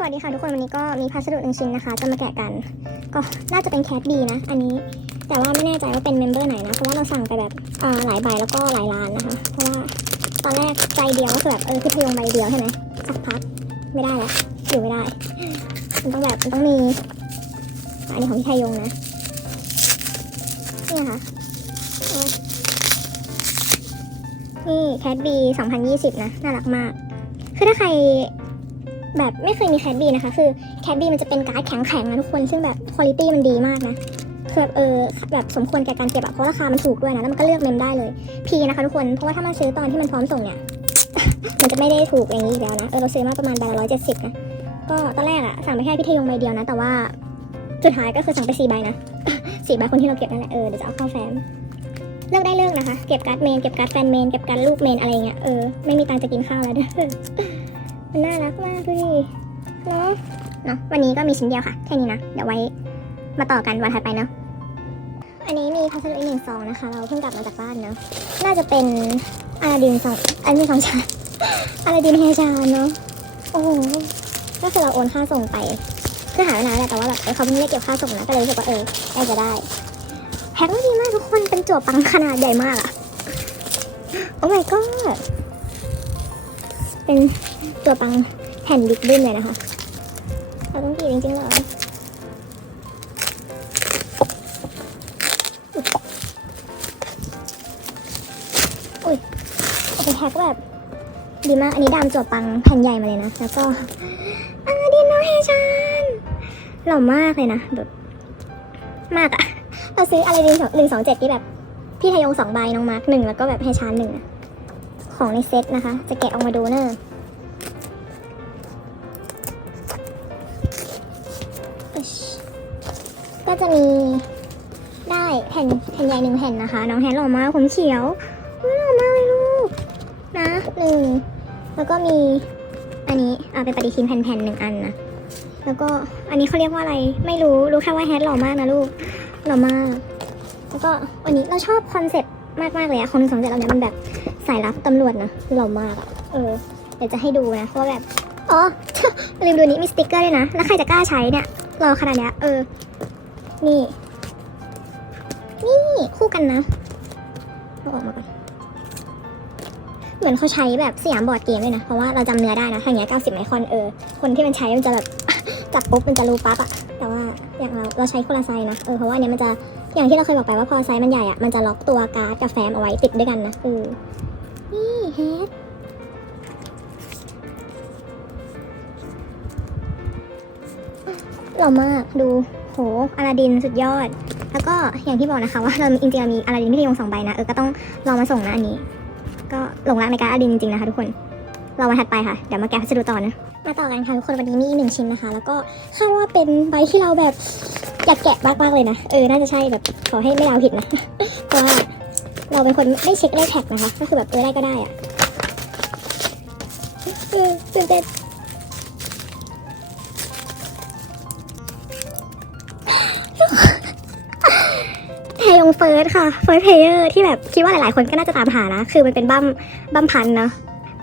สวัสดีค่ะทุกคนวันนี้ก็มีพัสดุหนึ่งชิ้นนะคะจะมาแกะกัน ก็น่าจะเป็นแคทดีนะ อันนี้แต่ว่าไม่แน่ใจว่าเป็นเมมเบอร์ไหนนะเพราะว่าเราสั่งไปแบบอ่อหลายใบแล้วก็หลายร้านนะคะ เพราะว่าตอนแรกใจเดียวก็คือแบบเออคือพยงใบเดียวใช่ไหมสักพักไม่ได้แล้วอยู่ไม่ได้ มันต้องแบบมันต้องมีอันนี้ของพี่ไทยงนะนี่ค่ะนี่แคทบี2020 นะ น่ารักมาก คือถ้าใคร แบบไม่เคยมีแคดบีนะคะ คือแคดบีมันจะเป็นการ์ดแข็งๆนะทุกคน ซึ่งแบบคุณภาพมันดีมากนะคือแบบเออแบบสมควรแก่การเก็บอะเพราะราคามันถูกด้วยนะ แล้วมันก็เลือกเมมได้เลยพีนะคะทุกคน เพราะว่าถ้ามาซื้อตอนที่มันพร้อมส่งเนี่ย มันจะไม่ได้ถูกอย่างนี้อีกแล้วนะ เออเราซื้อมาประมาณใบละร้อยเจ็ดสิบนะ ก็ตอนแรกอะสั่งไปแค่พิทยงใบเดียวนะ แต่ว่าสุดท้ายก็คือสั่งไปสี่ใบนะสี่ใบคนที่เราเก็บนั่นแหละ เออเดี๋ยวจะเอาเข้าแฟ้มเลือกได้เลือกนะคะ เก็บการ์ดเมน เก็บการ์ดแฟนเมน เก็บการ์ดรูปเมนอะไรเงี้ย เออ ไม่มีตังจะกินข้าวแล้วเด้อ มันน่ารักมากดูดิเนาะเนาะวันนี้ก็มีชิ้นเดียวค่ะ แค่นี้นะ เดี๋ยวไว้มาต่อกันวันถัดไปเนาะอันนี้มีพัสดุอีกหนึ่งซองนะคะ เราเพิ่งกลับมาจากบ้านเนาะน่าจะเป็นอาราดินสองอันนี้สองชาอาราดินเฮชาเนาะโอ้โหก็คือเราโอนค่าส่งไปคือหาไว้นาแหละแต่ว่าแบบเออเขาไม่ได้เก็บค่าส่งนะก็เลยรู้สึกว่าเออน่าจะได้แพ็คไม่ดีมากทุกคนเป็นจั่วปังขนาดใหญ่มากอะโอ้ my god เป็น จั่วปังแผ่นบิ๊กบึ้มเลยนะคะ เราต้องกรีจริงๆเหรออุ้ยเป็นแพ็คแบบดีมาก อันนี้ดามจวปังแผ่นใหญ่มาเลยนะ แล้วก็อาดินโนเฮชันหล่อมากเลยนะแบบมากอะเราซื้ออะไรดินหนึ่งสองเจ็ดที่แบบ พี่ทยงสองใบน้องมาร์กหนึ่งแล้วก็แบบเฮชานหนึ่งของในเซ็ตนะคะ จะแกะออกมาดูเนอะ ก็จะมีได้แผ่นแผ่นใหญ่หนึ่งแผ่นนะคะ น้องแฮนหล่อมากผมเขียวอุ๊ยหล่อมากเลยลูกนะหนึ่งแล้วก็มีอันนี้เอาเป็นปฏิทินแผ่นๆหนึ่งอันนะแล้วก็อันนี้เขาเรียกว่าอะไรไม่รู้รู้แค่ว่าแฮนหล่อมากนะลูกหล่อมาก แล้วก็วันนี้เราชอบคอนเซ็ปต์มากๆเลยอะของหนึ่งสองเจ็ดเราเนี่ยมันแบบสายลับตำรวจนะหล่อมากอะเออเดี๋ยวจะให้ดูนะว่าแบบอ๋อลืมดูนี้มีสติกเกอร์ด้วยนะ แล้วใครจะกล้าใช้เนี่ยรอขนาดเนี้ยเออ นี่ นี่คู่กันนะเอาออกมาก่อน เหมือนเขาใช้แบบสยามบอร์ดเกมด้วยนะ เพราะว่าเราจำเนื้อได้นะทางเนี้ย90ไมครอนเออ คนที่มันใช้มันจะแบบ จับปุ๊บมันจะรู้ปั๊บอะแต่ว่าอย่างเราเราใช้คนละไซส์นะ เออ เพราะว่าอันเนี้ยมันจะ อย่างที่เราเคยบอกไปว่าพอไซส์มันใหญ่อะมันจะล็อกตัวการ์ดกับแฟ้มเอาไว้ติดด้วยกันนะเออนี่แฮทหล่อมากดู โหอลาดินสุดยอด แล้วก็อย่างที่บอกนะคะว่าเราจริงๆเรามีอลาดินพิทยงสองใบนะเออก็ต้องลองมาส่งนะอันนี้ ก็หลงรักในการอลาดินจริงๆนะคะทุกคนเราวันถัดไปค่ะ เดี๋ยวมาแกะพัสดุต่อนะ มาต่อกันค่ะทุกคนวันนี้มีอีกหนึ่งชิ้นนะคะ แล้วก็คาดว่าเป็นใบที่เราแบบอยากแกะมากๆเลยนะ เออ น่าจะใช่แบบขอให้ไม่เดาผิดนะเพราะว่าเราเป็นคนไม่เช็คเลขแท็กนะคะ ก็คือแบบเออได้ก็ได้อะเออตื่นเต้น งเฟิร์สค่ะเฟิร์สเพเยอร์ที่แบบคิดว่าหลายๆ คนก็น่าจะตามหานะ คือมันเป็นบัมบัมพันเนอะ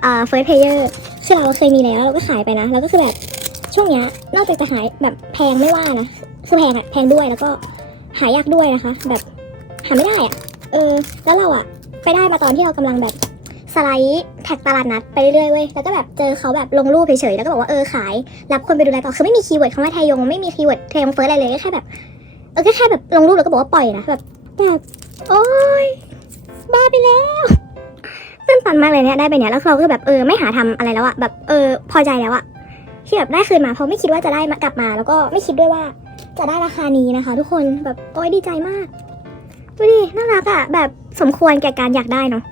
อ่าเฟิร์สเพเยอร์คือเราเคยมีแล้วเราก็ขายไปนะ แล้วก็คือแบบช่วงเนี้ยนอกจากจะหายแบบแพงไม่ว่านะคือแพงอะแพงด้วยแล้วก็หายากด้วยนะคะ แบบหาไม่ได้อะเออ แล้วเราอะไปได้มาตอนที่เรากำลังแบบสไลด์แท็กตลาดนัดไปเรื่อยๆเว้ย แล้วก็แบบเจอเขาแบบลงรูปเฉยๆ แล้วก็บอกว่าเออขาย รับคนไปดูแลต่อ คือไม่มีคีย์เวิร์ดคำว่าไทยยง ไม่มีคีย์เวิร์ดไทยยงเฟิร์สอะไรเลย ก็แค่แบบ เออแค่แบบลงรูปแล้วก็บอกว่าปล่อยนะ แบบ แบบโอ๊ยบ้าไปแล้วตื่นตันมากเลยเนี่ยได้ไปเนี่ยแล้วเราก็แบบเออไม่หาทำอะไรแล้วอะแบบเออพอใจแล้วอะที่แบบได้คืนมาเพราะไม่คิดว่าจะได้มากลับมา แล้วก็ไม่คิดด้วยว่าจะได้ราคานี้นะคะ ทุกคนแบบโอ๊ยดีใจมากดูดิน่ารักอะแบบสมควรแก่การอยากได้เนาะ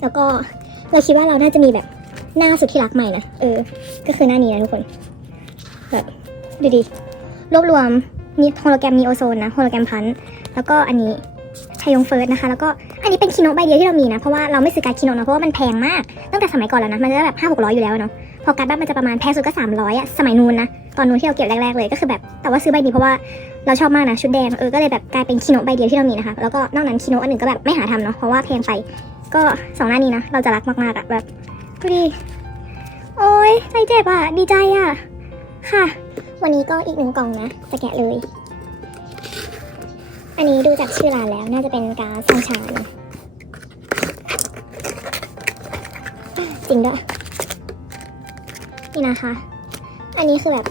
แล้วก็เราคิดว่าเราน่าจะมีแบบหน้าสุดที่รักใหม่นะเออ ก็คือหน้านี้นะทุกคนแบบดูดิรวบรวมมีโฮโลแกรมมีโอโซนนะโฮโลแกรมพันธ์ แล้วก็อันนี้ไทยงเฟิร์สนะคะ แล้วก็อันนี้เป็นคีโนะใบเดียวที่เรามีนะ เพราะว่าเราไม่ซื้อการดคีโนะนะเพราะว่ามันแพงมาก ตั้งแต่สมัยก่อนแล้วนะ มันจะแบบห้าหกร้อยอยู่แล้วเนาะ พอการ์ดบ้านมันจะประมาณแพงสุดก็สามร้อยอะสมัยนู้นนะ ตอนนู้นที่เราเก็บแรกๆเลยก็คือแบบ แต่ว่าซื้อใบนี้เพราะว่าเราชอบมากนะชุดแดง เออ ก็เลยแบบกลายเป็นคีโนะใบเดียวที่เรามีนะคะ แล้วก็นอกนั้นคีโนะอันหนึ่งก็แบบไม่หาทำเนาะ เพราะว่าแพงไป ก็สองหน้านี้นะ เราจะรักมากๆอะแบบดูดิโอ๊ยใจเจ็บอะดีใจอะค่ะ วันนี้ก็อีกหนึ่งกล่องนะจะแกะเลย อันนี้ดูจากชื่อร้านแล้วน่าจะเป็นกาซังชาญจริงด้วย นี่นะคะ อันนี้คือแบบ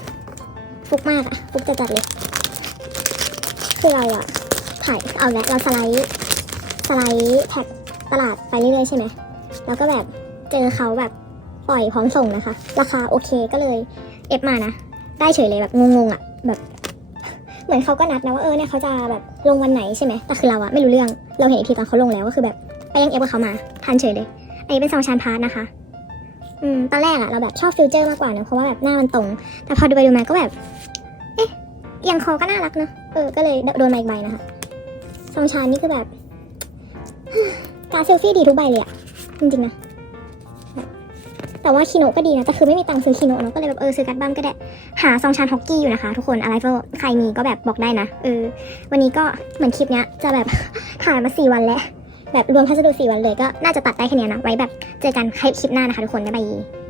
ฟุกมากอะฟุกจะจัดเลยคือเราอะถ่ายเอาแล้เราสไลด์สไลด์แท็กตลาดไปเรื่อยๆใช่ไหมแล้วก็แบบเจอเขาแบบปล่อยพร้อมส่งนะคะ ราคาโอเคก็เลยเอฟมานะ ได้เฉยเลยแบบงงๆอะแบบ มือนเขาก็นัดนะว่าเออเนี่ยเขาจะแบบลงวันไหนใช่ไหมแต่คือเราอะไม่รู้เรื่องเราเห็นอีกทีตอนเขาลงแล้วก็คือแบบไปยังเอฟกับเขามาทันเฉยเลยอันนี้เป็นซองชานพาร์ทนะคะอืมตอนแรกอะเราแบบชอบฟิลเจอร์มากกว่าเนอะเพราะว่าแบบหน้ามันตรง แต่พอดูไปดูมาก็แบบ เอ๊ะเอียงคอก็น่ารักเนอะเออก็เลยโดนมาอีกใบนะคะซองชานนี่คือแบบการเซลฟี่ดีทุกใบเลยอะจริงๆนะ แต่ว่าคีโนก็ดีนะแต่คือไม่มีตังค์ซื้อคีโนเนาะก็เลยแบบเออซื้อการ์ดบัมก็ได้ หาซองชานฮอกกี้อยู่นะคะ ทุกคนอะไรก็ใครมีก็แบบบอกได้นะเออวันนี้ก็เหมือนคลิปเนี้ยจะแบบถ่ายมาสี่วันแล้วแบบรวมพัสดุสี่วันเลยก็น่าจะตัดได้แค่นี้นะไว้แบบเจอกันคลิปหน้านะคะทุกคนบ๊ายบาย